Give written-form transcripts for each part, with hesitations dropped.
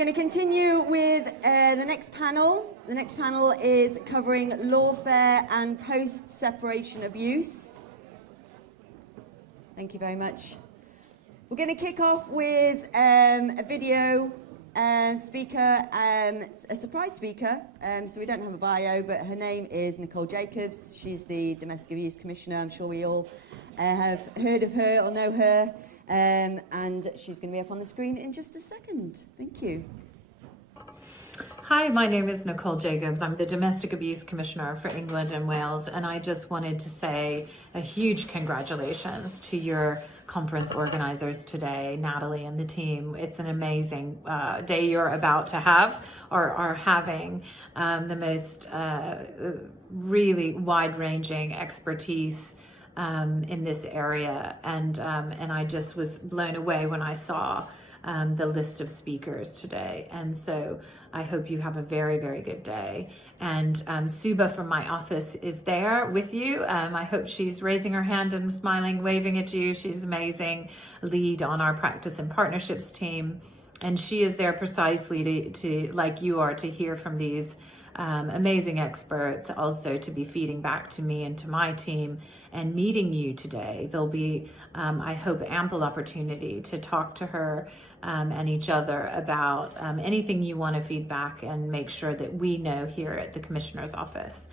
going to continue with the next panel. The next panel is covering lawfare and post-separation abuse. Thank you very much. We're going to kick off with a video speaker, a surprise speaker. So we don't have a bio, but her name is Nicole Jacobs. She's the Domestic Abuse Commissioner. I'm sure we all have heard of her or know her. And she's going to be up on the screen in just a second. Thank you. Hi, my name is Nicole Jacobs. I'm the Domestic Abuse Commissioner for England and Wales, and I just wanted to say a huge congratulations to your conference organizers today, Natalie and the team. It's an amazing day you're about to have or are having. The most really wide-ranging expertise in this area, and I just was blown away when I saw the list of speakers today. And so I hope you have a very, very good day. And Suba from my office is there with you. I hope she's raising her hand and smiling, waving at you. She's amazing, lead on our practice and partnerships team. And she is there precisely to like you are, to hear from these amazing experts, also to be feeding back to me and to my team and meeting you today. There'll be, I hope, ample opportunity to talk to her and each other about anything you want to feed back and make sure that we know here at the Commissioner's Office.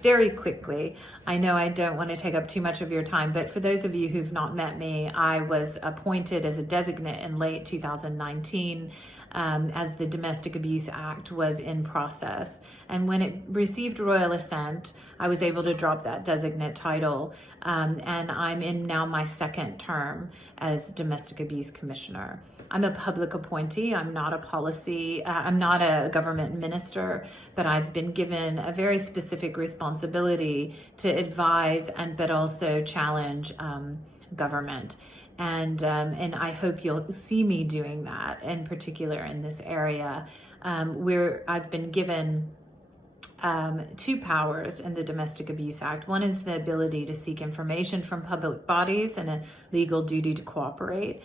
Very quickly, I know I don't want to take up too much of your time, but for those of you who've not met me, I was appointed as a designate in late 2019 as the Domestic Abuse Act was in process. And when it received royal assent, I was able to drop that designate title, and I'm in now my second term as Domestic Abuse Commissioner. I'm a public appointee. I'm not a policy, I'm not a government minister, but I've been given a very specific responsibility to advise but also challenge government. And I hope you'll see me doing that, in particular in this area, where I've been given two powers in the Domestic Abuse Act. One is the ability to seek information from public bodies and a legal duty to cooperate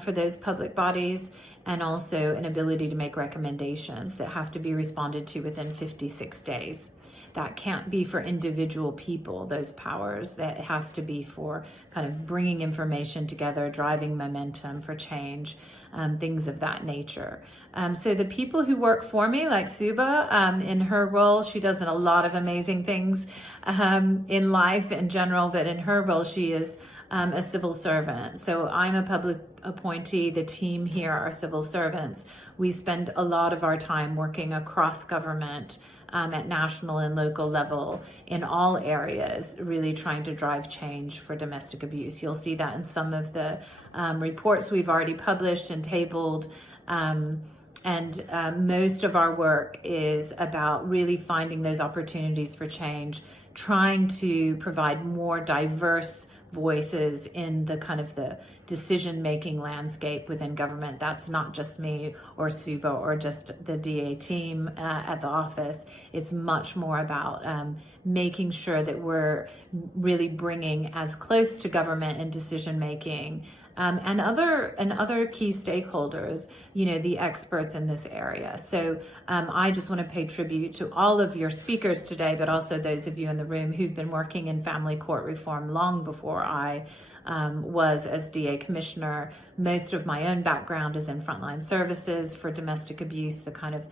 for those public bodies, and also an ability to make recommendations that have to be responded to within 56 days. That can't be for individual people, those powers. That has to be for kind of bringing information together, driving momentum for change, things of that nature. So the people who work for me, like Suba, in her role, she does a lot of amazing things in life in general, but in her role, she is a civil servant. So I'm a public appointee. The team here are civil servants. We spend a lot of our time working across government at national and local level in all areas, really trying to drive change for domestic abuse. You'll see that in some of the reports we've already published and tabled. And most of our work is about really finding those opportunities for change, trying to provide more diverse voices in the kind of the decision-making landscape within government. That's not just me or Suba or just the DA team at the office. It's much more about making sure that we're really bringing as close to government and decision-making and other key stakeholders, you know, the experts in this area. So I just want to pay tribute to all of your speakers today, but also those of you in the room who've been working in family court reform long before I was as DA Commissioner. Most of my own background is in frontline services for domestic abuse, the kind of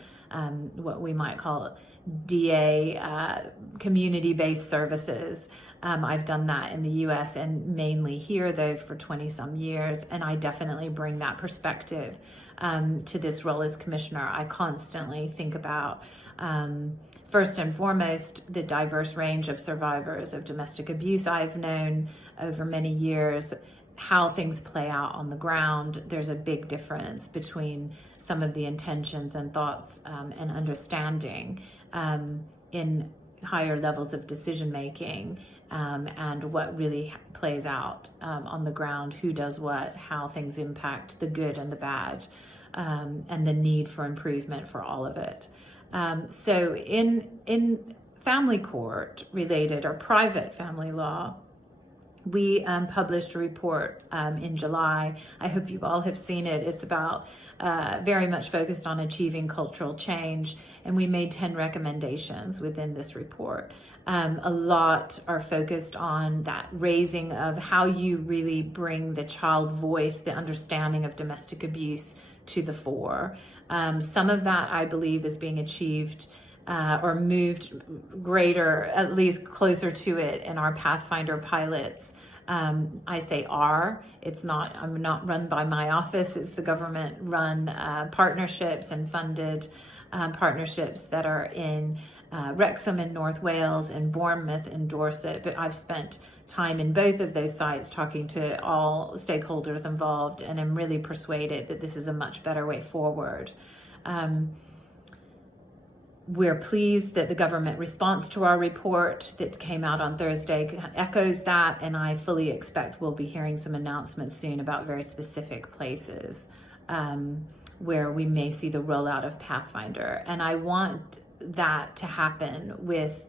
what we might call DA community-based services. I've done that in the US and mainly here, though, for 20 some years, and I definitely bring that perspective to this role as commissioner. I constantly think about, first and foremost, the diverse range of survivors of domestic abuse I've known over many years, how things play out on the ground. There's a big difference between some of the intentions and thoughts and understanding in higher levels of decision making and what really plays out on the ground, who does what, how things impact the good and the bad, and the need for improvement for all of it. So in family court related or private family law, We published a report in July. I hope you all have seen it. It's about very much focused on achieving cultural change, and we made 10 recommendations within this report. A lot are focused on that raising of how you really bring the child voice, the understanding of domestic abuse to the fore. Some of that, I believe, is being achieved or moved greater, at least closer to it in our Pathfinder pilots. I say I'm not run by my office, it's the government run partnerships and funded partnerships that are in Wrexham in North Wales and Bournemouth in Dorset, but I've spent time in both of those sites talking to all stakeholders involved, and I'm really persuaded that this is a much better way forward. We're pleased that the government response to our report that came out on Thursday echoes that, and I fully expect we'll be hearing some announcements soon about very specific places where we may see the rollout of Pathfinder. And I want that to happen with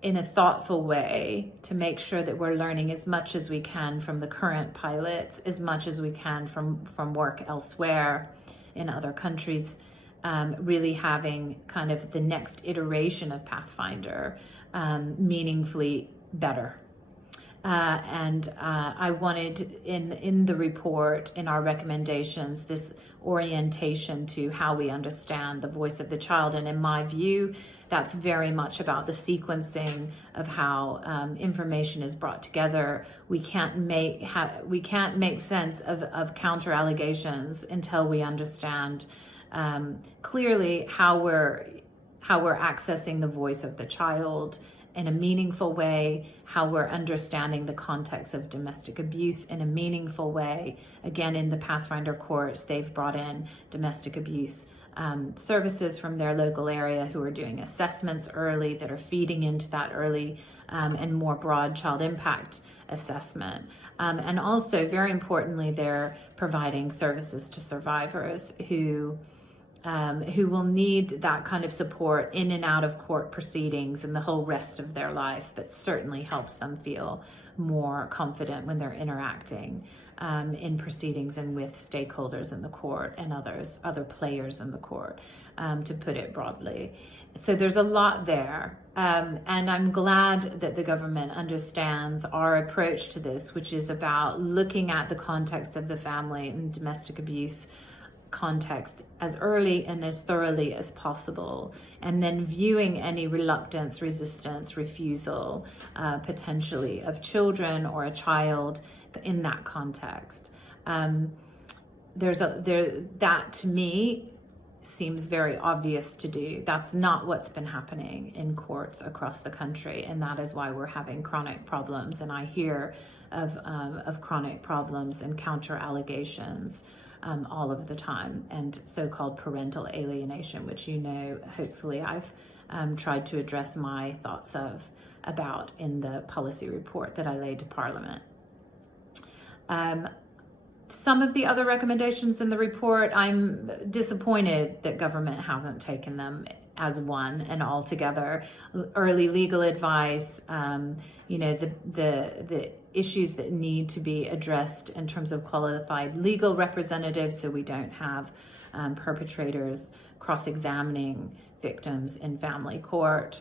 in a thoughtful way, to make sure that we're learning as much as we can from the current pilots, as much as we can from work elsewhere in other countries, really having kind of the next iteration of Pathfinder meaningfully better. I wanted in the report, in our recommendations, this orientation to how we understand the voice of the child. And in my view, that's very much about the sequencing of how information is brought together. We can't make sense of counter allegations until we understand clearly how we're accessing the voice of the child in a meaningful way, how we're understanding the context of domestic abuse in a meaningful way. Again, in the Pathfinder course, they've brought in domestic abuse services from their local area who are doing assessments early that are feeding into that early and more broad child impact assessment. And also, very importantly, they're providing services to survivors who will need that kind of support in and out of court proceedings and the whole rest of their life, but certainly helps them feel more confident when they're interacting in proceedings and with stakeholders in the court and other players in the court, to put it broadly. So there's a lot there. And I'm glad that the government understands our approach to this, which is about looking at the context of the family and domestic abuse context as early and as thoroughly as possible, and then viewing any reluctance, resistance, refusal, potentially of children or a child in that context. That to me seems very obvious to do. That's not what's been happening in courts across the country, and that is why we're having chronic problems. And I hear of chronic problems and counter allegations all of the time, and so-called parental alienation, which hopefully I've tried to address my thoughts about in the policy report that I laid to Parliament. Some of the other recommendations in the report, I'm disappointed that government hasn't taken them as one and all together. Early legal advice, the issues that need to be addressed in terms of qualified legal representatives, so we don't have perpetrators cross-examining victims in family court.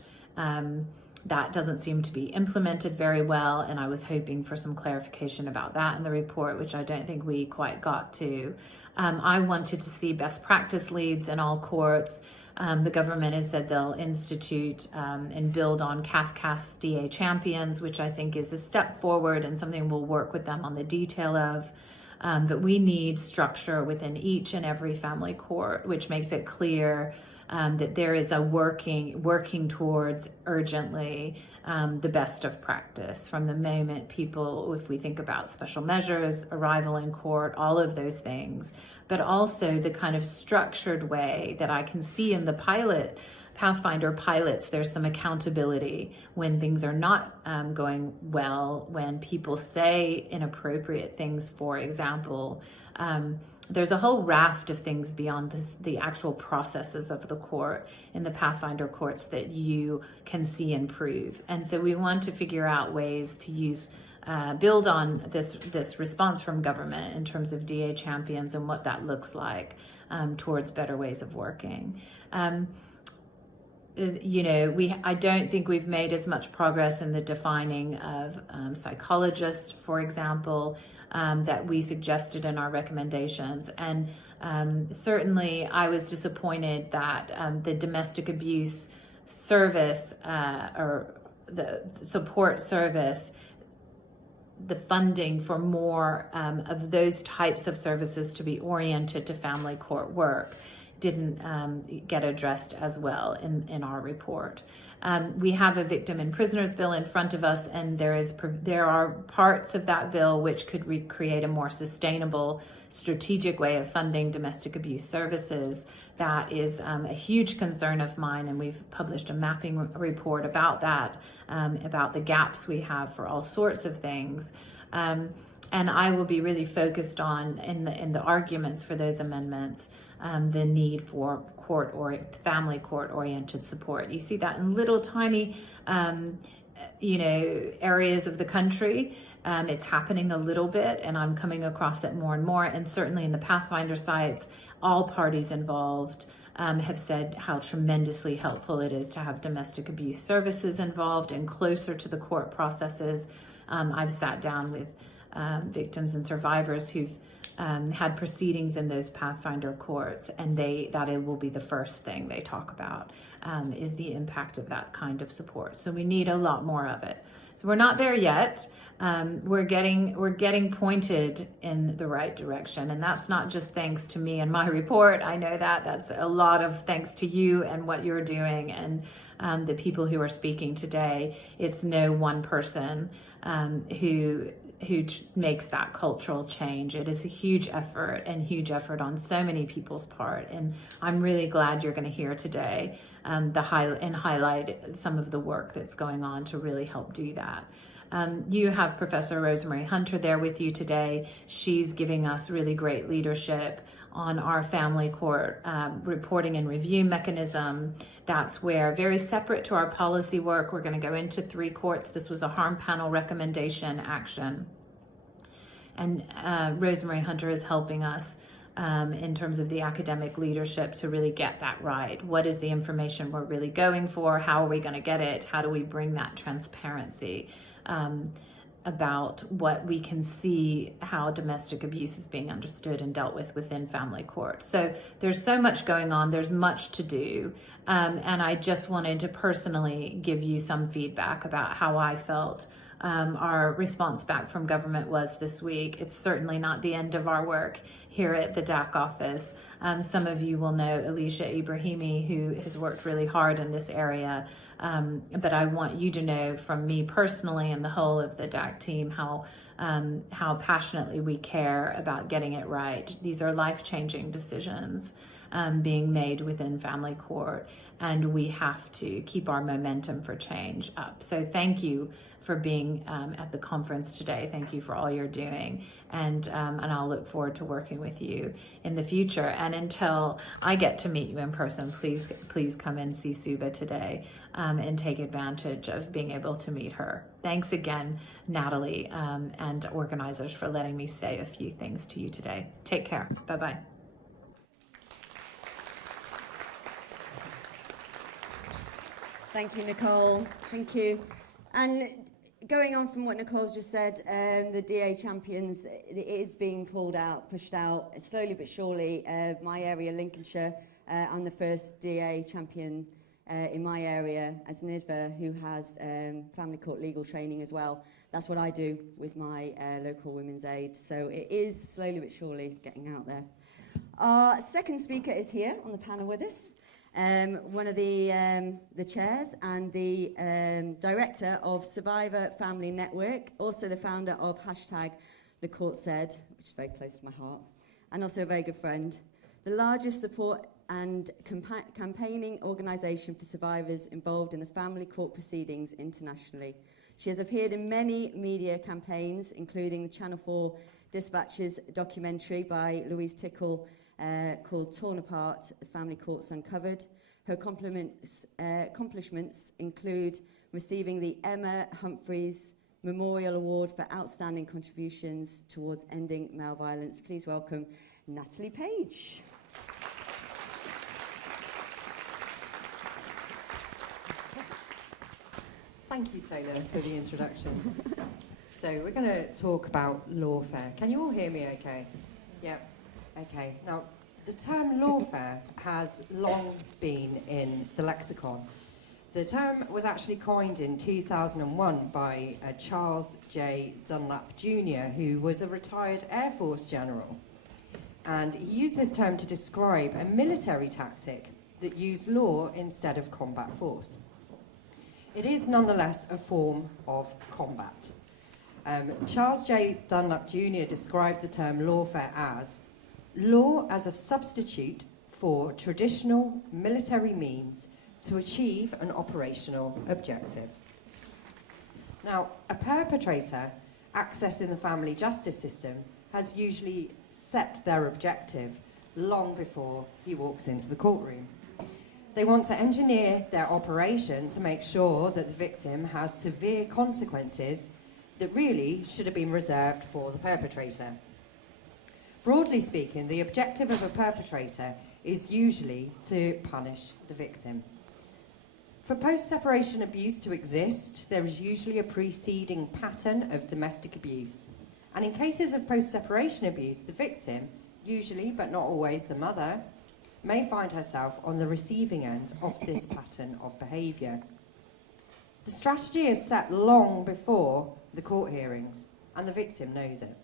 That doesn't seem to be implemented very well, and I was hoping for some clarification about that in the report, which I don't think we quite got to. I wanted to see best practice leads in all courts. The government has said they'll institute and build on CAFCAS DA champions, which I think is a step forward and something we'll work with them on the detail of. But we need structure within each and every family court, which makes it clear that there is a working towards urgently the best of practice from the moment people, if we think about special measures, arrival in court, all of those things, but also the kind of structured way that I can see in the Pathfinder pilots. There's some accountability when things are not going well, when people say inappropriate things, for example. there's a whole raft of things beyond the actual processes of the court in the Pathfinder courts that you can see improve. And so we want to figure out ways to build on this response from government in terms of DA champions and what that looks like towards better ways of working. I don't think we've made as much progress in the defining of psychologists, for example, that we suggested in our recommendations. And certainly I was disappointed that the domestic abuse service or the support service, the funding for more of those types of services to be oriented to family court work didn't get addressed as well in our report. We have a victim and prisoners bill in front of us, and there are parts of that bill which could create a more sustainable, strategic way of funding domestic abuse services. That is a huge concern of mine, and we've published a mapping report about that, about the gaps we have for all sorts of things. And I will be really focused on, in the arguments for those amendments, the need for family court-oriented support. You see that in little tiny, areas of the country. It's happening a little bit, and I'm coming across it more and more. And certainly in the Pathfinder sites, all parties involved have said how tremendously helpful it is to have domestic abuse services involved and closer to the court processes. I've sat down with victims and survivors who've had proceedings in those Pathfinder courts, and that it will be the first thing they talk about is the impact of that kind of support. So we need a lot more of it. So we're not there yet. We're getting pointed in the right direction, and that's not just thanks to me and my report. I know that's a lot of thanks to you and what you're doing and the people who are speaking today. It's no one person who makes that cultural change. It is a huge effort on so many people's part. And I'm really glad you're going to hear today highlight some of the work that's going on to really help do that. You have Professor Rosemary Hunter there with you today. She's giving us really great leadership on our family court reporting and review mechanism. That's where, very separate to our policy work, we're going to go into 3 courts. This was a harm panel recommendation action. And Rosemary Hunter is helping us in terms of the academic leadership to really get that right. What is the information we're really going for? How are we going to get it? How do we bring that transparency about what we can see, how domestic abuse is being understood and dealt with within family court? So there's so much going on. There's much to do. And I just wanted to personally give you some feedback about how I felt our response back from government was this week. It's certainly not the end of our work here at the DAC office. Some of you will know Alicia Ibrahimi, who has worked really hard in this area. But I want you to know from me personally and the whole of the DAC team how passionately we care about getting it right. These are life-changing decisions being made within family court, and we have to keep our momentum for change up. So thank you for being at the conference today. Thank you for all you're doing, and I'll look forward to working with you in the future. And until I get to meet you in person, please come and see Suba today and take advantage of being able to meet her. Thanks again, Natalie, and organizers, for letting me say a few things to you today. Take care. Bye-bye. Thank you, Nicole. Thank you. And going on from what Nicole's just said, the DA champions, it is being pushed out, slowly but surely. My area, Lincolnshire, I'm the first DA champion in my area as an IDVA who has family court legal training as well. That's what I do with my local women's aid. So it is slowly but surely getting out there. Our second speaker is here on the panel with us. One of the chairs and the director of Survivor Family Network, also the founder of #TheCourtSaid, which is very close to my heart, and also a very good friend. The largest support and campaigning organisation for survivors involved in the family court proceedings internationally. She has appeared in many media campaigns, including the Channel 4 Dispatch's documentary by Louise Tickle called Torn Apart, The Family Courts Uncovered. Her accomplishments include receiving the Emma Humphreys Memorial Award for outstanding contributions towards ending male violence. Please welcome Natalie Page. Thank you, Taylor, for the introduction. So we're going to talk about lawfare. Can you all hear me okay? Yep. Okay. Now, the term lawfare has long been in the lexicon. The term was actually coined in 2001 by Charles J. Dunlap Jr., who was a retired Air Force general. And he used this term to describe a military tactic that used law instead of combat force. It is nonetheless a form of combat. Charles J. Dunlap Jr. described the term lawfare as law as a substitute for traditional military means to achieve an operational objective. Now, a perpetrator accessing the family justice system has usually set their objective long before he walks into the courtroom. They want to engineer their operation to make sure that the victim has severe consequences that really should have been reserved for the perpetrator. Broadly speaking, the objective of a perpetrator is usually to punish the victim. For post-separation abuse to exist, there is usually a preceding pattern of domestic abuse. And in cases of post-separation abuse, the victim, usually but not always the mother, may find herself on the receiving end of this pattern of behaviour. The strategy is set long before the court hearings, and the victim knows it.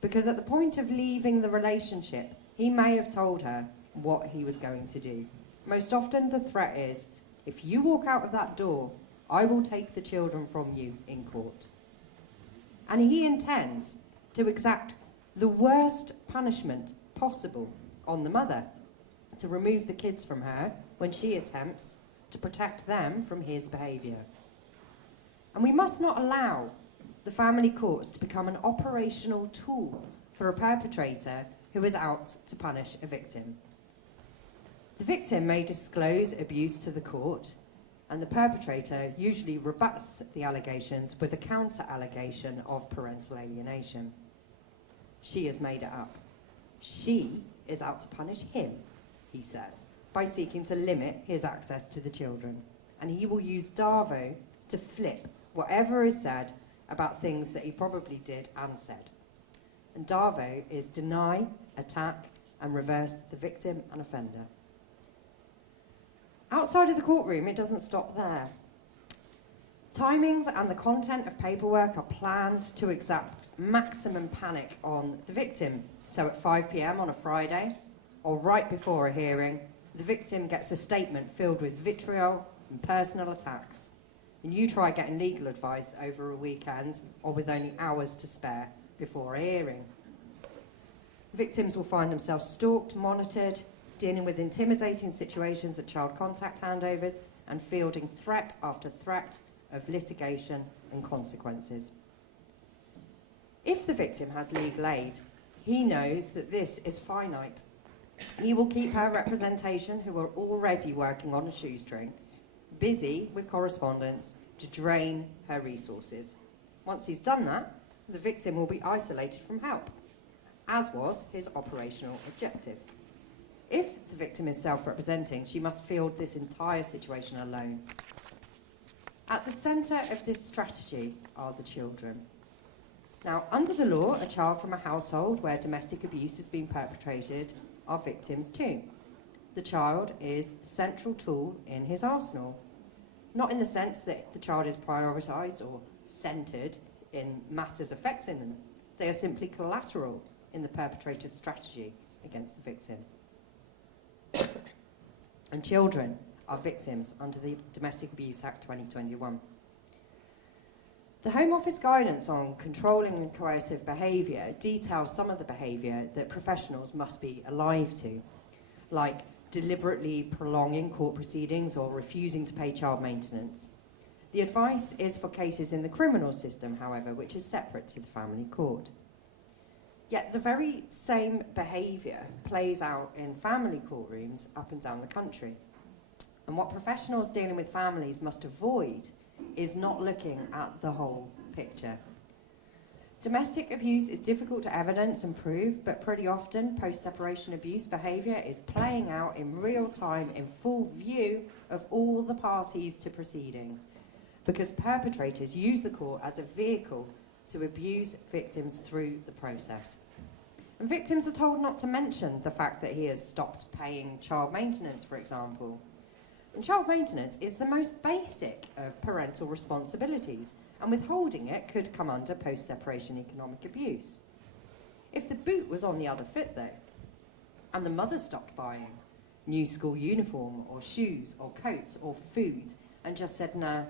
Because at the point of leaving the relationship, he may have told her what he was going to do. Most often the threat is, if you walk out of that door, I will take the children from you in court. And he intends to exact the worst punishment possible on the mother, to remove the kids from her when she attempts to protect them from his behaviour. And we must not allow the family courts to become an operational tool for a perpetrator who is out to punish a victim. The victim may disclose abuse to the court, and the perpetrator usually rebuts the allegations with a counter-allegation of parental alienation. She has made it up. She is out to punish him, he says, by seeking to limit his access to the children. And he will use Darvo to flip whatever is said about things that he probably did and said. And Darvo is deny, attack, and reverse the victim and offender. Outside of the courtroom, it doesn't stop there. Timings and the content of paperwork are planned to exact maximum panic on the victim. So at 5 p.m. on a Friday, or right before a hearing, the victim gets a statement filled with vitriol and personal attacks. And you try getting legal advice over a weekend or with only hours to spare before a hearing. Victims will find themselves stalked, monitored, dealing with intimidating situations at child contact handovers, and fielding threat after threat of litigation and consequences. If the victim has legal aid, he knows that this is finite. He will keep her representation, who are already working on a shoestring, busy with correspondence to drain her resources. Once he's done that, the victim will be isolated from help, as was his operational objective. If the victim is self-representing, she must field this entire situation alone. At the centre of this strategy are the children. Now, under the law, a child from a household where domestic abuse has been perpetrated are victims too. The child is the central tool in his arsenal, not in the sense that the child is prioritised or centred in matters affecting them. They are simply collateral in the perpetrator's strategy against the victim. And children are victims under the Domestic Abuse Act 2021. The Home Office guidance on controlling and coercive behaviour details some of the behaviour that professionals must be alive to, like deliberately prolonging court proceedings or refusing to pay child maintenance. The advice is for cases in the criminal system, however, which is separate to the family court. Yet the very same behaviour plays out in family courtrooms up and down the country. And what professionals dealing with families must avoid is not looking at the whole picture. Domestic abuse is difficult to evidence and prove, but pretty often post-separation abuse behaviour is playing out in real time in full view of all the parties to proceedings, because perpetrators use the court as a vehicle to abuse victims through the process. And victims are told not to mention the fact that he has stopped paying child maintenance, for example. And child maintenance is the most basic of parental responsibilities, and withholding it could come under post-separation economic abuse. If the boot was on the other foot, though, and the mother stopped buying new school uniform or shoes or coats or food and just said, no,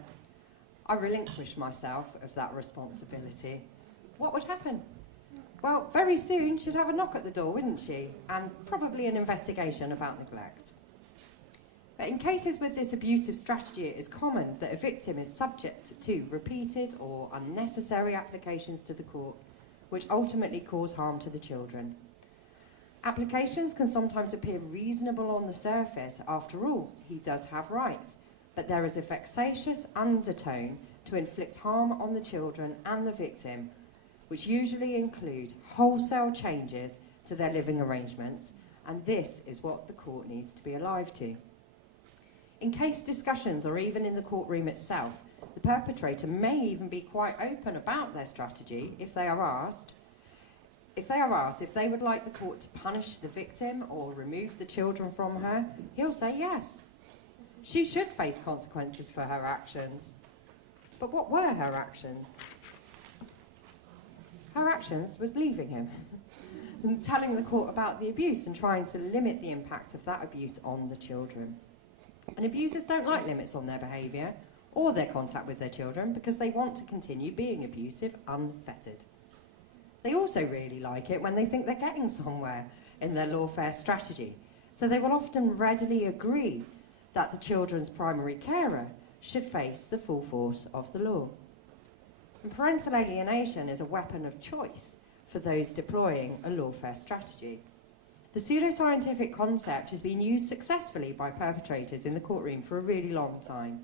I relinquish myself of that responsibility, what would happen? Well, very soon she'd have a knock at the door, wouldn't she? And probably an investigation about neglect. But in cases with this abusive strategy, it is common that a victim is subject to repeated or unnecessary applications to the court, which ultimately cause harm to the children. Applications can sometimes appear reasonable on the surface. After all, he does have rights, but there is a vexatious undertone to inflict harm on the children and the victim, which usually include wholesale changes to their living arrangements, and this is what the court needs to be alive to. In case discussions or even in the courtroom itself, the perpetrator may even be quite open about their strategy if they are asked if they would like the court to punish the victim or remove the children from her. He'll say yes. She should face consequences for her actions. But what were her actions? Her actions was leaving him and telling the court about the abuse and trying to limit the impact of that abuse on the children. And abusers don't like limits on their behaviour or their contact with their children because they want to continue being abusive unfettered. They also really like it when they think they're getting somewhere in their lawfare strategy, so they will often readily agree that the children's primary carer should face the full force of the law. And parental alienation is a weapon of choice for those deploying a lawfare strategy. The pseudoscientific concept has been used successfully by perpetrators in the courtroom for a really long time,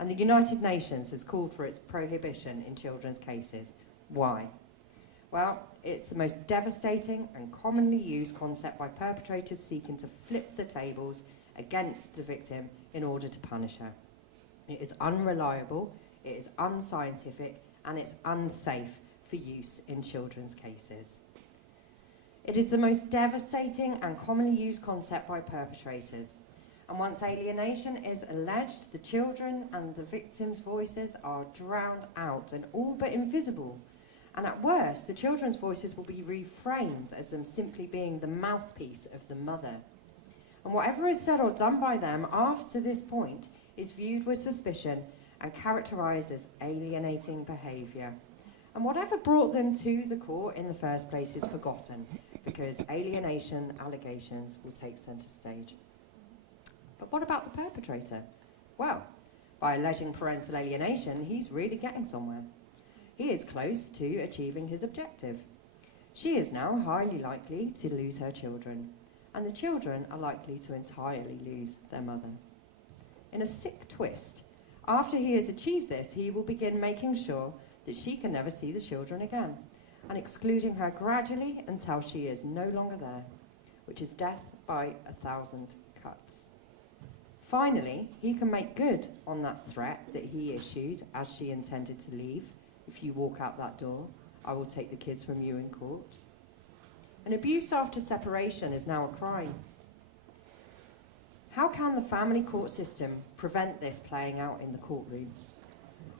and the United Nations has called for its prohibition in children's cases. Why? Well, it's the most devastating and commonly used concept by perpetrators seeking to flip the tables against the victim in order to punish her. It is unreliable, it is unscientific, and it's unsafe for use in children's cases. It is the most devastating and commonly used concept by perpetrators. And once alienation is alleged, the children and the victim's voices are drowned out and all but invisible. And at worst, the children's voices will be reframed as them simply being the mouthpiece of the mother. And whatever is said or done by them after this point is viewed with suspicion and characterised as alienating behaviour. And whatever brought them to the court in the first place is forgotten, because alienation allegations will take centre stage. But what about the perpetrator? Well, by alleging parental alienation, he's really getting somewhere. He is close to achieving his objective. She is now highly likely to lose her children, and the children are likely to entirely lose their mother. In a sick twist, after he has achieved this, he will begin making sure that she can never see the children again, and excluding her gradually until she is no longer there, which is death by 1,000 cuts. Finally, he can make good on that threat that he issued as she intended to leave. If you walk out that door, I will take the kids from you in court. An abuse after separation is now a crime. How can the family court system prevent this playing out in the courtroom?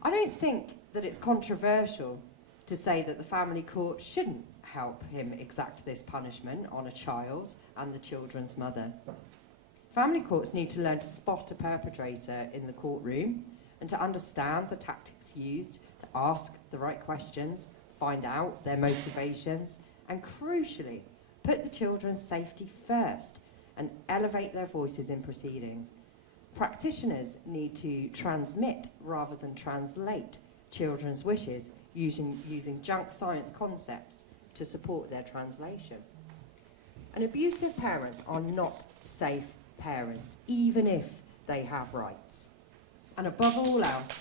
I don't think that it's controversial to say that the family court shouldn't help him exact this punishment on a child and the children's mother. Family courts need to learn to spot a perpetrator in the courtroom and to understand the tactics used, to ask the right questions, find out their motivations, and crucially, put the children's safety first and elevate their voices in proceedings. Practitioners need to transmit rather than translate children's wishes using junk science concepts to support their translation. And abusive parents are not safe parents, even if they have rights. And above all else,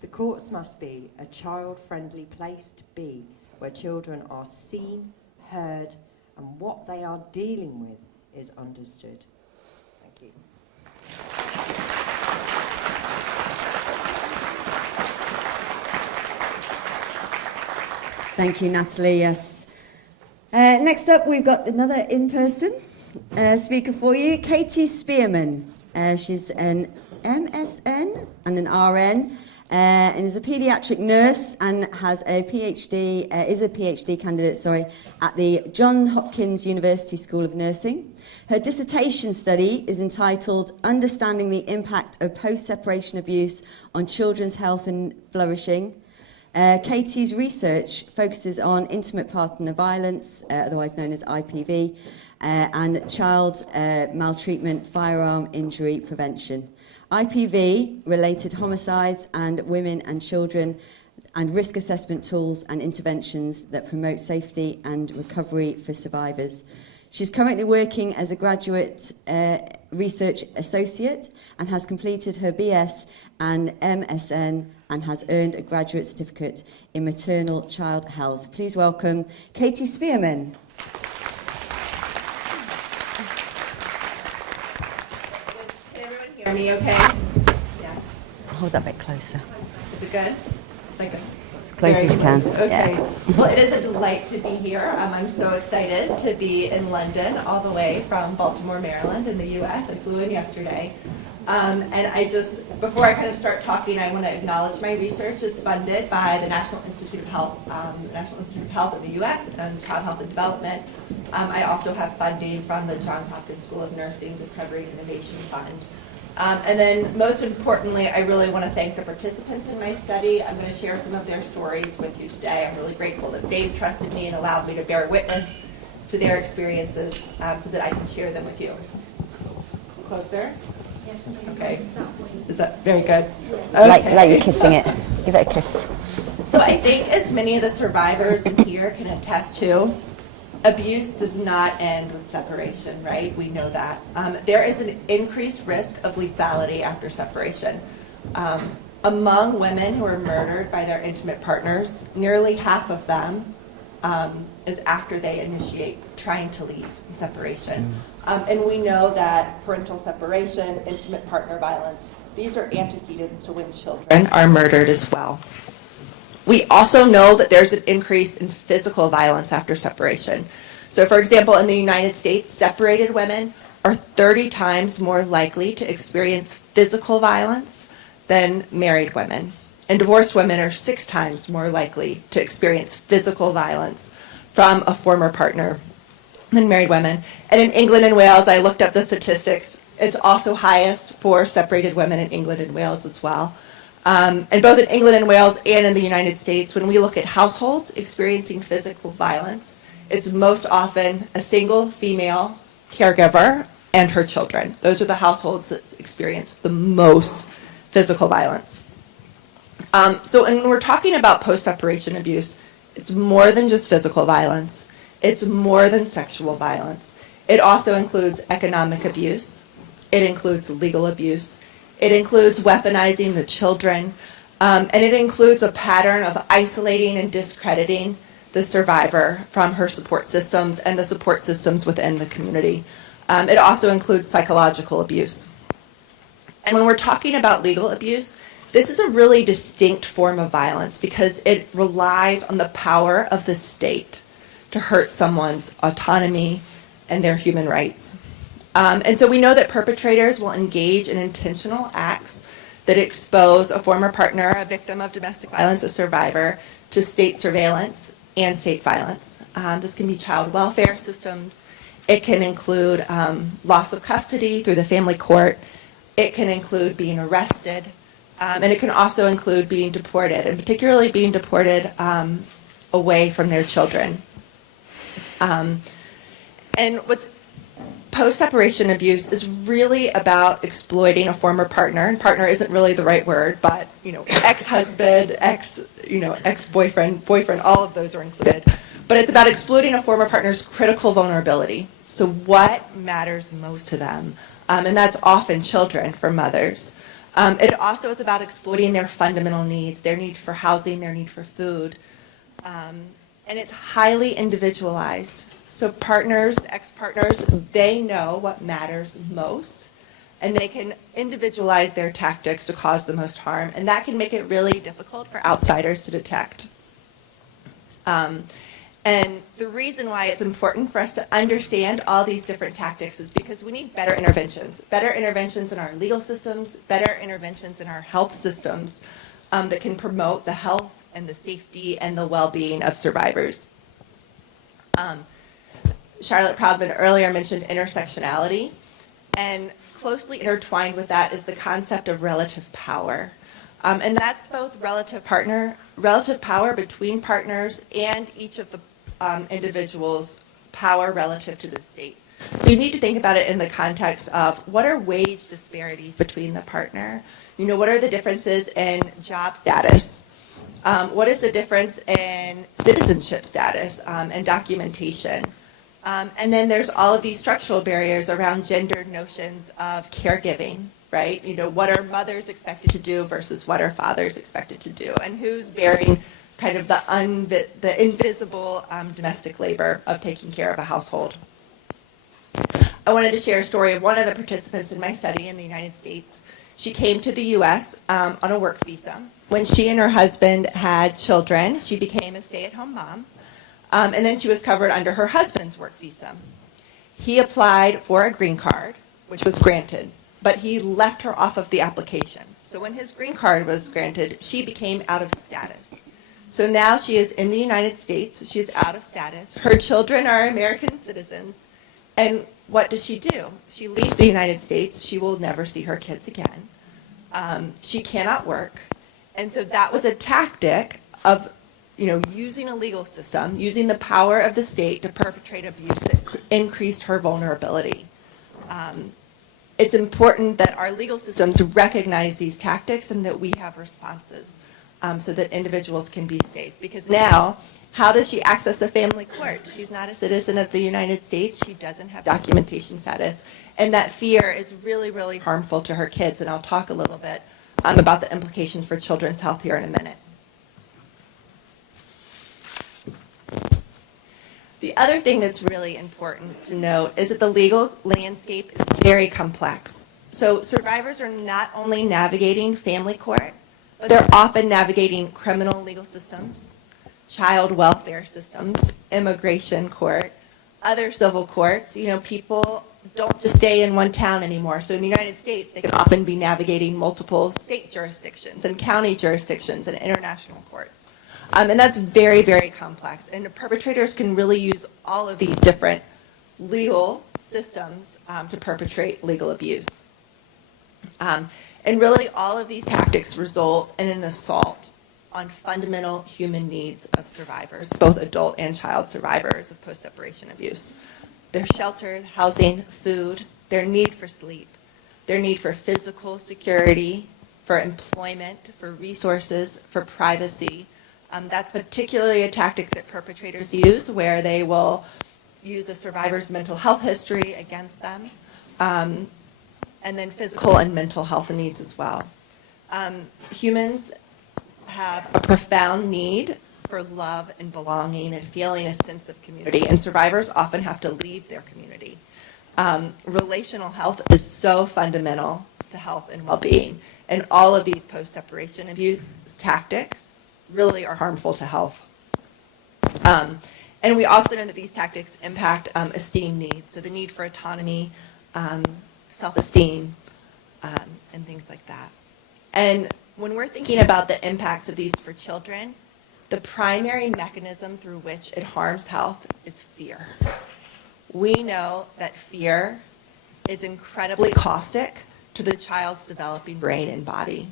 the courts must be a child-friendly place to be, where children are seen, heard, and what they are dealing with is understood. Thank you. Thank you, Natalie. Yes. Next up, we've got another in-person speaker for you, Katie Spearman. She's an MSN and an RN, and is a paediatric nurse and has a PhD. Is a PhD candidate, at the Johns Hopkins University School of Nursing. Her dissertation study is entitled "Understanding the Impact of Post-Separation Abuse on Children's Health and Flourishing." Katie's research focuses on intimate partner violence, otherwise known as IPV, and child maltreatment, firearm injury prevention. IPV-related homicides and women and children, and risk assessment tools and interventions that promote safety and recovery for survivors. She's currently working as a graduate research associate and has completed her BS and MSN and has earned a graduate certificate in maternal child health. Please welcome Katie Spearman. Can everyone hear me okay? Yes. Hold that bit closer. Is it good? Like As close as you can. Okay. Yeah. Well, it is a delight to be here. I'm so excited to be in London, all the way from Baltimore, Maryland, in the U.S. I flew in yesterday. And before I kind of start talking, I want to acknowledge my research is funded by the National Institute of Health, in the U.S. and Child Health and Development. I also have funding from the Johns Hopkins School of Nursing Discovery and Innovation Fund. And then most importantly, I really want to thank the participants in my study. I'm going to share some of their stories with you today. I'm really grateful that they've trusted me and allowed me to bear witness to their experiences so that I can share them with you. Close there? Yes. Okay. Is that very good? Okay. Like you're kissing it. Give it a kiss. So I think, as many of the survivors in here can attest to, abuse does not end with separation, right? We know that. There is an increased risk of lethality after separation. Among women who are murdered by their intimate partners, nearly half of them is after they initiate trying to leave in separation. And we know that parental separation, intimate partner violence, these are antecedents to when children are murdered as well. We also know that there's an increase in physical violence after separation. So, for example, in the United States, separated women are 30 times more likely to experience physical violence than married women. And divorced women are 6 times more likely to experience physical violence from a former partner than married women. And in England and Wales, I looked up the statistics. It's also highest for separated women in England and Wales as well. And both in England and Wales and in the United States, when we look at households experiencing physical violence, it's most often a single female caregiver and her children. Those are the households that experience the most physical violence. So when we're talking about post-separation abuse, it's more than just physical violence. It's more than sexual violence. It also includes economic abuse. It includes legal abuse. It includes weaponizing the children. And it includes a pattern of isolating and discrediting the survivor from her support systems and the support systems within the community. It also includes psychological abuse. And when we're talking about legal abuse, this is a really distinct form of violence because it relies on the power of the state to hurt someone's autonomy and their human rights. And so we know that perpetrators will engage in intentional acts that expose a former partner, a victim of domestic violence, a survivor, to state surveillance and state violence. This can be child welfare systems. It can include loss of custody through the family court. It can include being arrested. And it can also include being deported, and particularly being deported away from their children. And post-separation abuse is really about exploiting a former partner, and partner isn't really the right word, but ex-husband, ex-boyfriend, boyfriend, all of those are included. But it's about exploiting a former partner's critical vulnerability. So what matters most to them? And that's often children for mothers. It also is about exploiting their fundamental needs, their need for housing, their need for food. And it's highly individualized. So partners, ex-partners, they know what matters most, and they can individualize their tactics to cause the most harm, and that can make it really difficult for outsiders to detect. And the reason why it's important for us to understand all these different tactics is because we need better interventions in our legal systems, better interventions in our health systems that can promote the health and the safety and the well-being of survivors. Charlotte Proudman earlier mentioned intersectionality, and closely intertwined with that is the concept of relative power. And that's both relative power between partners and each of the individuals' power relative to the state. So you need to think about it in the context of what are wage disparities between the partner? What are the differences in job status? What is the difference in citizenship status and documentation? And then there's all of these structural barriers around gendered notions of caregiving, right? What are mothers expected to do versus what are fathers expected to do? And who's bearing kind of the invisible domestic labor of taking care of a household? I wanted to share a story of one of the participants in my study in the United States. She came to the U.S. On a work visa. When she and her husband had children, she became a stay-at-home mom. And then she was covered under her husband's work visa. He applied for a green card, which was granted, but he left her off of the application. So when his green card was granted, she became out of status. So now she is in the United States. She's out of status. Her children are American citizens. And what does she do? She leaves the United States. She will never see her kids again. She cannot work. And so that was a tactic of using a legal system, using the power of the state to perpetrate abuse that increased her vulnerability. It's important that our legal systems recognize these tactics and that we have responses so that individuals can be safe. Because now, how does she access the family court? She's not a citizen of the United States. She doesn't have documentation status. And that fear is really, really harmful to her kids. And I'll talk a little bit about the implications for children's health here in a minute. The other thing that's really important to note is that the legal landscape is very complex. So survivors are not only navigating family court, but they're often navigating criminal legal systems, child welfare systems, immigration court, other civil courts. People don't just stay in one town anymore. So in the United States, they can often be navigating multiple state jurisdictions and county jurisdictions and international courts. And that's very, very complex. And perpetrators can really use all of these different legal systems to perpetrate legal abuse. And really, all of these tactics result in an assault on fundamental human needs of survivors, both adult and child survivors of post-separation abuse. Their shelter, housing, food, their need for sleep, their need for physical security, for employment, for resources, for privacy. That's particularly a tactic that perpetrators use, where they will use a survivor's mental health history against them, and then physical and mental health needs as well. Humans have a profound need for love and belonging and feeling a sense of community, and survivors often have to leave their community. Relational health is so fundamental to health and well-being, and all of these post-separation abuse tactics really are harmful to health. And we also know that these tactics impact esteem needs, so the need for autonomy, self-esteem, and things like that. And when we're thinking about the impacts of these for children, the primary mechanism through which it harms health is fear. We know that fear is incredibly caustic to the child's developing brain and body.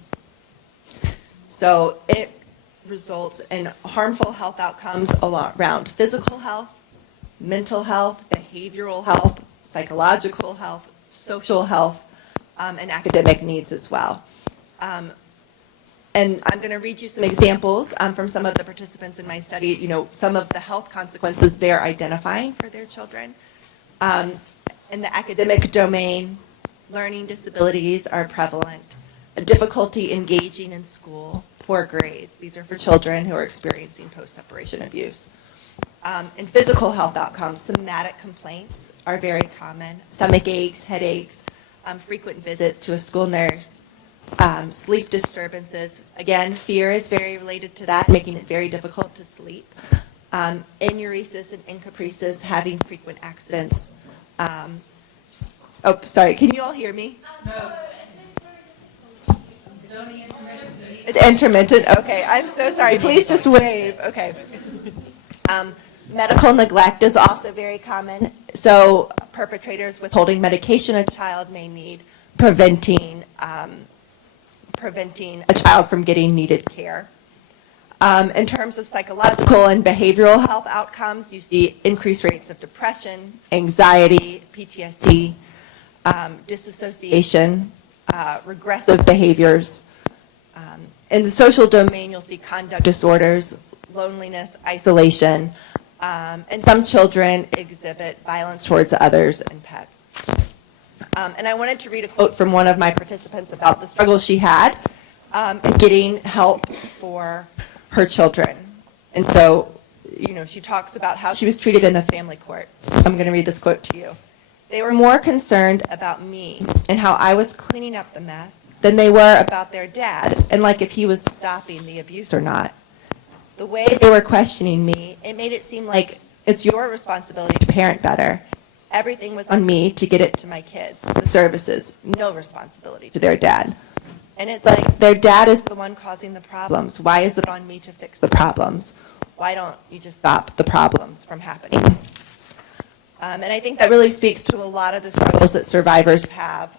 So it results in harmful health outcomes around physical health, mental health, behavioral health, psychological health, social health, and academic needs as well. And I'm going to read you some examples from some of the participants in my study, you know, some of the health consequences they're identifying for their children. In the academic domain, learning disabilities are prevalent. A difficulty engaging in school, poor grades. These are for children who are experiencing post-separation abuse. In physical health outcomes, somatic complaints are very common. Stomach aches, headaches, frequent visits to a school nurse, sleep disturbances. Again, fear is very related to that, making it very difficult to sleep. Enuresis and encopresis, having frequent accidents. Oh, sorry, can you all hear me? No. It's intermittent, okay, I'm so sorry, please just wave, okay. Medical neglect is also very common, so perpetrators withholding medication a child may need, preventing a child from getting needed care. In terms of psychological and behavioral health outcomes, you see increased rates of depression, anxiety, PTSD, disassociation, regressive behaviors. In the social domain, you'll see conduct disorders, loneliness, isolation, and some children exhibit violence towards others and pets. And I wanted to read a quote from one of my participants about the struggle she had in getting help for her children. And so, you know, she talks about how she was treated in the family court. I'm going to read this quote to you. They were more concerned about me and how I was cleaning up the mess than they were about their dad and like if he was stopping the abuse or not. The way they were questioning me, it made it seem like it's your responsibility to parent better. Everything was on me to get it to my kids, the services, no responsibility to their dad. And it's like their dad is the one causing the problems. Why is it on me to fix the problems? Why don't you just stop the problems from happening? And I think that really speaks to a lot of the struggles that survivors have,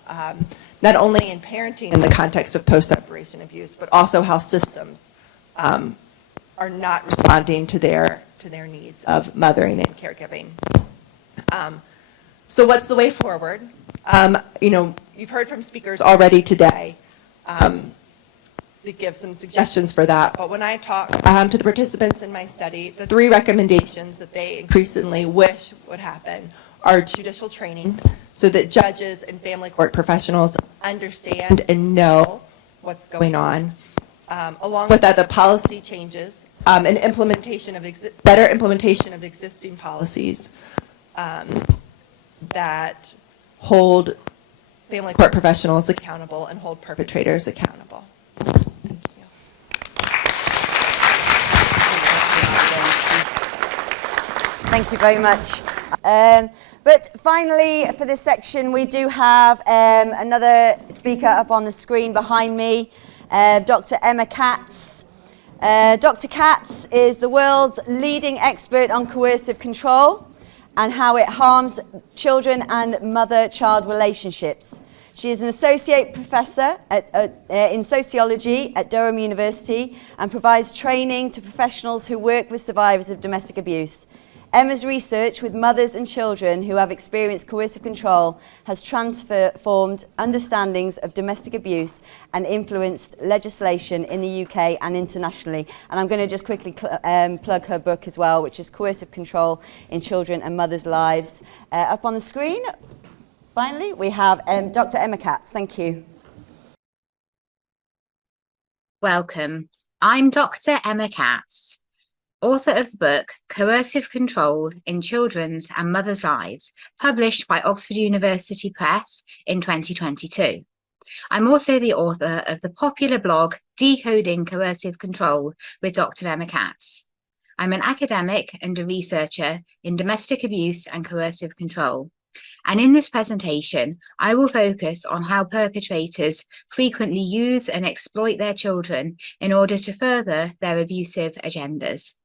not only in parenting in the context of post-separation abuse, but also how systems are not responding to their needs of mothering and caregiving. So what's the way forward? You know, you've heard from speakers already today that give some suggestions for that. But when I talk to the participants in my study, the 3 recommendations that they increasingly wish would happen are judicial training, so that judges and family court professionals understand and know what's going on, along with that, the policy changes and implementation of better implementation of existing policies that hold family court professionals accountable and hold perpetrators accountable. Thank you. Thank you very much. But finally, for this section, we do have another speaker up on the screen behind me, Dr. Emma Katz. Dr. Katz is the world's leading expert on coercive control and how it harms children and mother-child relationships. She is an associate professor in sociology at Durham University and provides training to professionals who work with survivors of domestic abuse. Emma's research with mothers and children who have experienced coercive control has transformed understandings of domestic abuse and influenced legislation in the UK and internationally. And I'm going to just quickly plug her book as well, which is Coercive Control in Children and Mothers' Lives. Up on the screen, finally, we have Dr. Emma Katz. Thank you. Welcome. I'm Dr. Emma Katz, author of the book Coercive Control in Children's and Mothers' Lives, published by Oxford University Press in 2022. I'm also the author of the popular blog Decoding Coercive Control with Dr. Emma Katz. I'm an academic and a researcher in domestic abuse and coercive control. And in this presentation, I will focus on how perpetrators frequently use and exploit their children in order to further their abusive agendas.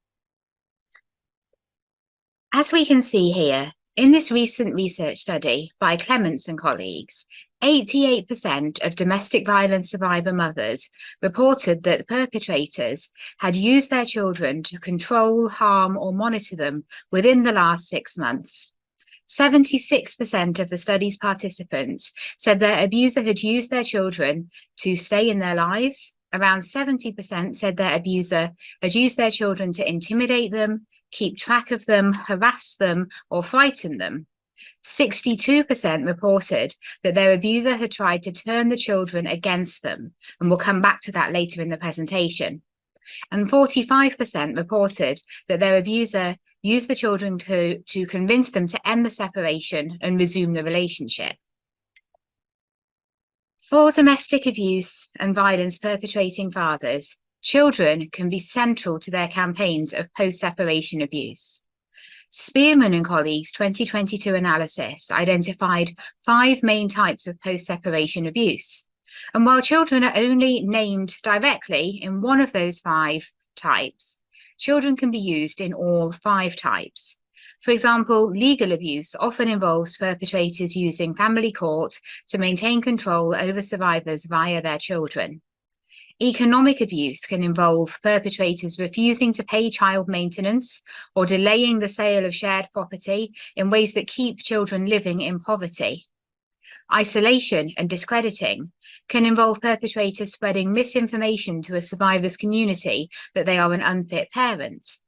As we can see here, in this recent research study by Clements and colleagues, 88% of domestic violence survivor mothers reported that perpetrators had used their children to control, harm, or monitor them within the last 6 months. 76% of the study's participants said their abuser had used their children to stay in their lives. Around 70% said their abuser had used their children to intimidate them, keep track of them, harass them, or frighten them. 62% reported that their abuser had tried to turn the children against them, and we'll come back to that later in the presentation. And 45% reported that their abuser used the children to convince them to end the separation and resume the relationship. For domestic abuse and violence perpetrating fathers, children can be central to their campaigns of post-separation abuse. Spearman and colleagues' 2022 analysis identified 5 main types of post-separation abuse. And while children are only named directly in one of those 5 types, children can be used in all 5 types. For example, legal abuse often involves perpetrators using family court to maintain control over survivors via their children. Economic abuse can involve perpetrators refusing to pay child maintenance or delaying the sale of shared property in ways that keep children living in poverty. Isolation and discrediting can involve perpetrators spreading misinformation to a survivor's community that they are an unfit parent.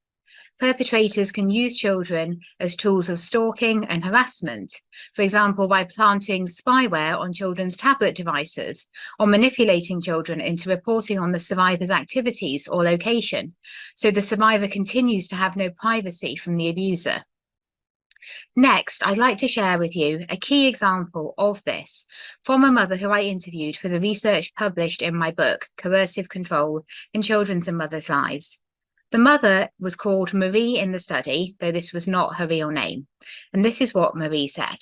Perpetrators can use children as tools of stalking and harassment, for example, by planting spyware on children's tablet devices or manipulating children into reporting on the survivor's activities or location, so the survivor continues to have no privacy from the abuser. Next, I'd like to share with you a key example of this from a mother who I interviewed for the research published in my book, Coercive Control in Children's and Mothers' Lives. The mother was called Marie in the study, though this was not her real name. And this is what Marie said.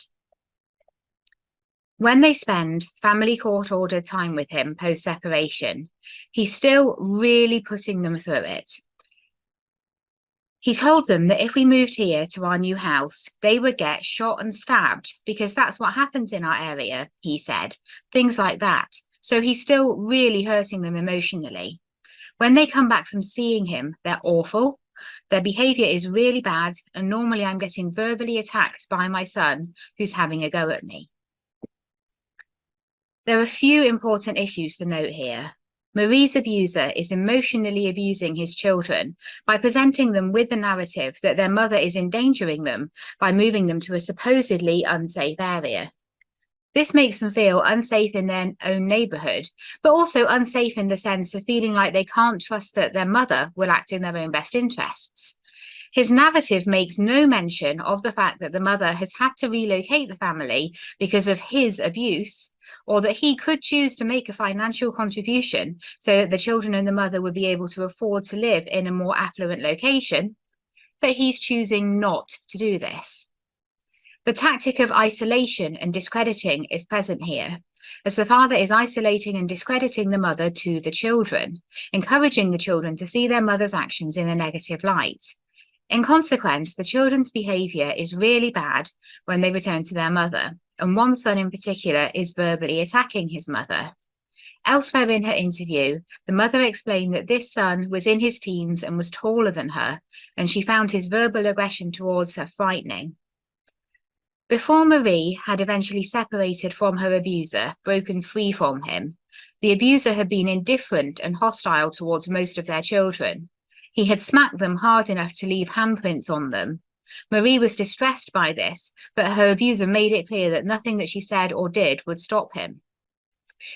When they spend family court-ordered time with him post-separation, he's still really putting them through it. He told them that if we moved here to our new house, they would get shot and stabbed because that's what happens in our area, he said. Things like that. So he's still really hurting them emotionally. When they come back from seeing him, they're awful. Their behavior is really bad, and normally I'm getting verbally attacked by my son who's having a go at me. There are a few important issues to note here. Marie's abuser is emotionally abusing his children by presenting them with the narrative that their mother is endangering them by moving them to a supposedly unsafe area. This makes them feel unsafe in their own neighbourhood, but also unsafe in the sense of feeling like they can't trust that their mother will act in their own best interests. His narrative makes no mention of the fact that the mother has had to relocate the family because of his abuse, or that he could choose to make a financial contribution so that the children and the mother would be able to afford to live in a more affluent location, but he's choosing not to do this. The tactic of isolation and discrediting is present here, as the father is isolating and discrediting the mother to the children, encouraging the children to see their mother's actions in a negative light. In consequence, the children's behaviour is really bad when they return to their mother, and one son in particular is verbally attacking his mother. Elsewhere in her interview, the mother explained that this son was in his teens and was taller than her, and she found his verbal aggression towards her frightening. Before Marie had eventually separated from her abuser, broken free from him, the abuser had been indifferent and hostile towards most of their children. He had smacked them hard enough to leave handprints on them. Marie was distressed by this, but her abuser made it clear that nothing that she said or did would stop him.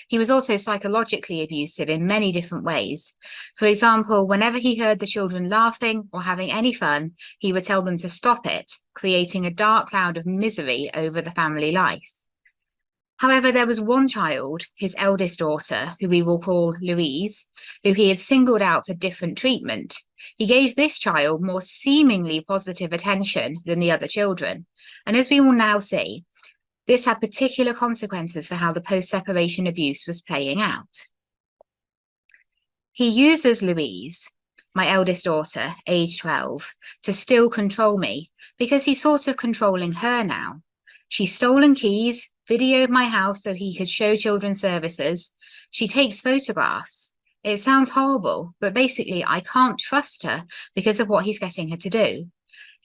He was also psychologically abusive in many different ways. For example, whenever he heard the children laughing or having any fun, he would tell them to stop it, creating a dark cloud of misery over the family life. However, there was one child, his eldest daughter, who we will call Louise, who he had singled out for different treatment. He gave this child more seemingly positive attention than the other children. And as we will now see, this had particular consequences for how the post-separation abuse was playing out. He uses Louise, my eldest daughter, age 12, to still control me because he's sort of controlling her now. She's stolen keys, videoed my house so he could show children services. She takes photographs. It sounds horrible, but basically I can't trust her because of what he's getting her to do.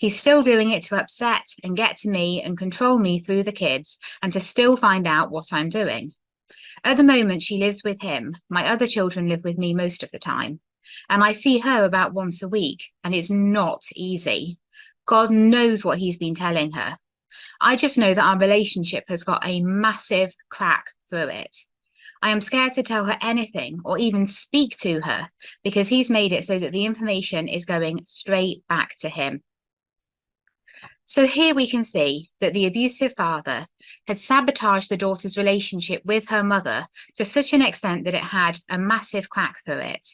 He's still doing it to upset and get to me and control me through the kids and to still find out what I'm doing. At the moment, she lives with him. My other children live with me most of the time. And I see her about once a week, and it's not easy. God knows what he's been telling her. I just know that our relationship has got a massive crack through it. I am scared to tell her anything or even speak to her because he's made it so that the information is going straight back to him. So here we can see that the abusive father had sabotaged the daughter's relationship with her mother to such an extent that it had a massive crack through it.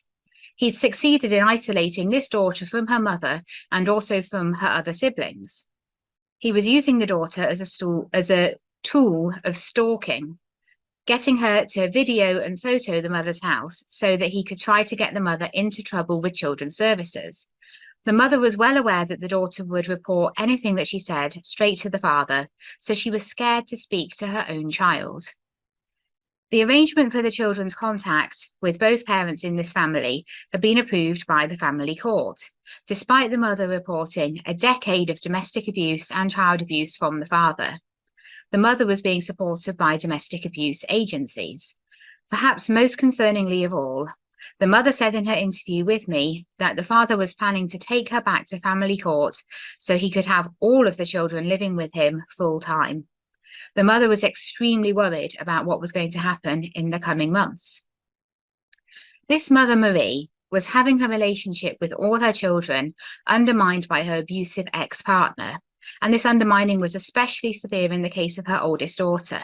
He'd succeeded in isolating this daughter from her mother and also from her other siblings. He was using the daughter as a tool of stalking, getting her to video and photo the mother's house so that he could try to get the mother into trouble with children's services. The mother was well aware that the daughter would report anything that she said straight to the father, so she was scared to speak to her own child. The arrangement for the children's contact with both parents in this family had been approved by the family court, despite the mother reporting a decade of domestic abuse and child abuse from the father. The mother was being supported by domestic abuse agencies. Perhaps most concerningly of all, the mother said in her interview with me that the father was planning to take her back to family court so he could have all of the children living with him full time. The mother was extremely worried about what was going to happen in the coming months. This mother, Marie, was having her relationship with all her children undermined by her abusive ex-partner, and this undermining was especially severe in the case of her oldest daughter.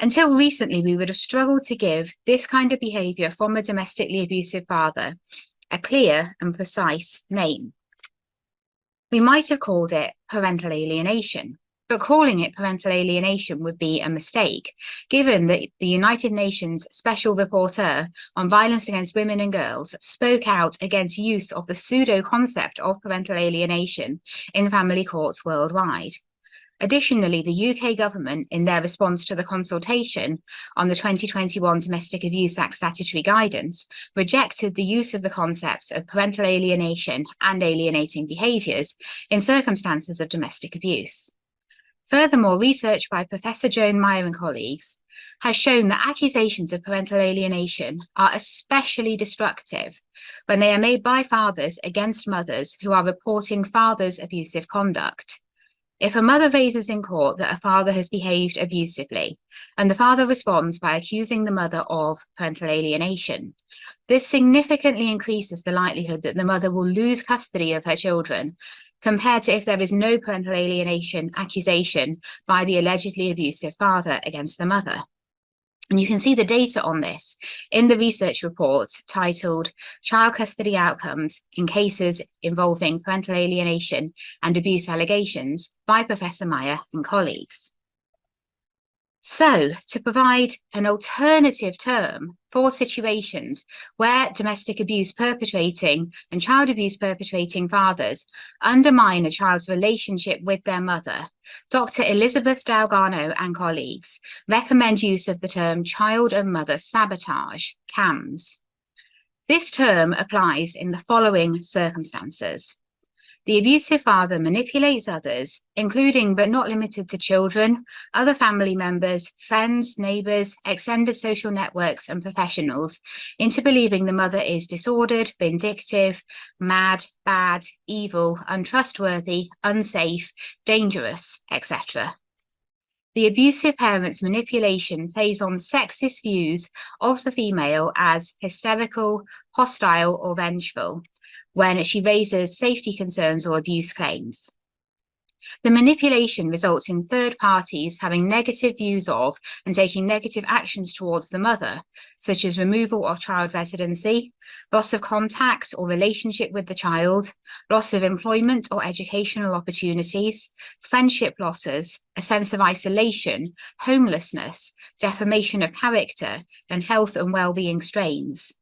Until recently, we would have struggled to give this kind of behaviour from a domestically abusive father a clear and precise name. We might have called it parental alienation, but calling it parental alienation would be a mistake, given that the United Nations Special Rapporteur on Violence Against Women and Girls spoke out against use of the pseudo-concept of parental alienation in family courts worldwide. Additionally, the UK government, in their response to the consultation on the 2021 Domestic Abuse Act statutory guidance, rejected the use of the concepts of parental alienation and alienating behaviours in circumstances of domestic abuse. Furthermore, research by Professor Joan Meyer and colleagues has shown that accusations of parental alienation are especially destructive when they are made by fathers against mothers who are reporting fathers' abusive conduct. If a mother raises in court that a father has behaved abusively, and the father responds by accusing the mother of parental alienation, this significantly increases the likelihood that the mother will lose custody of her children, compared to if there is no parental alienation accusation by the allegedly abusive father against the mother. And you can see the data on this in the research report titled Child Custody Outcomes in Cases Involving Parental Alienation and Abuse Allegations by Professor Meyer and colleagues. So, to provide an alternative term for situations where domestic abuse perpetrating and child abuse perpetrating fathers undermine a child's relationship with their mother, Dr. Elizabeth Dalgano and colleagues recommend use of the term child and mother sabotage, CAMS. This term applies in the following circumstances. The abusive father manipulates others, including but not limited to children, other family members, friends, neighbours, extended social networks and professionals, into believing the mother is disordered, vindictive, mad, bad, evil, untrustworthy, unsafe, dangerous, etc. The abusive parent's manipulation plays on sexist views of the female as hysterical, hostile or vengeful, when she raises safety concerns or abuse claims. The manipulation results in third parties having negative views of and taking negative actions towards the mother, such as removal of child residency, loss of contact or relationship with the child, loss of employment or educational opportunities, friendship losses, a sense of isolation, homelessness, defamation of character, and health and well-being strains.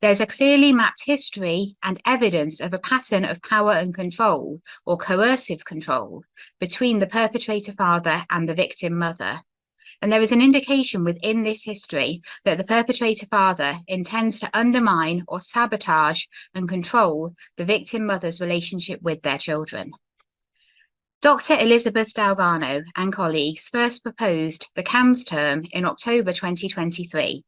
There's a clearly mapped history and evidence of a pattern of power and control, or coercive control, between the perpetrator father and the victim mother. and there is an indication within this history that the perpetrator father intends to undermine or sabotage and control the victim mother's relationship with their children. Dr. Elizabeth Delgado and colleagues first proposed the CAMS term in October 2023,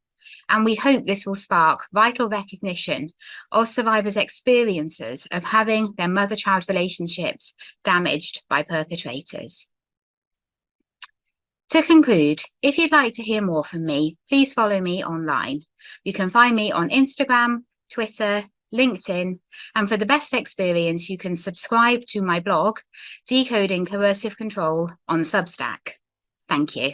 and we hope this will spark vital recognition of survivors' experiences of having their mother-child relationships damaged by perpetrators. To conclude, if you'd like to hear more from me, please follow me online. You can find me on Instagram, Twitter, LinkedIn, and for the best experience, you can subscribe to my blog, Decoding Coercive Control, on Substack. Thank you.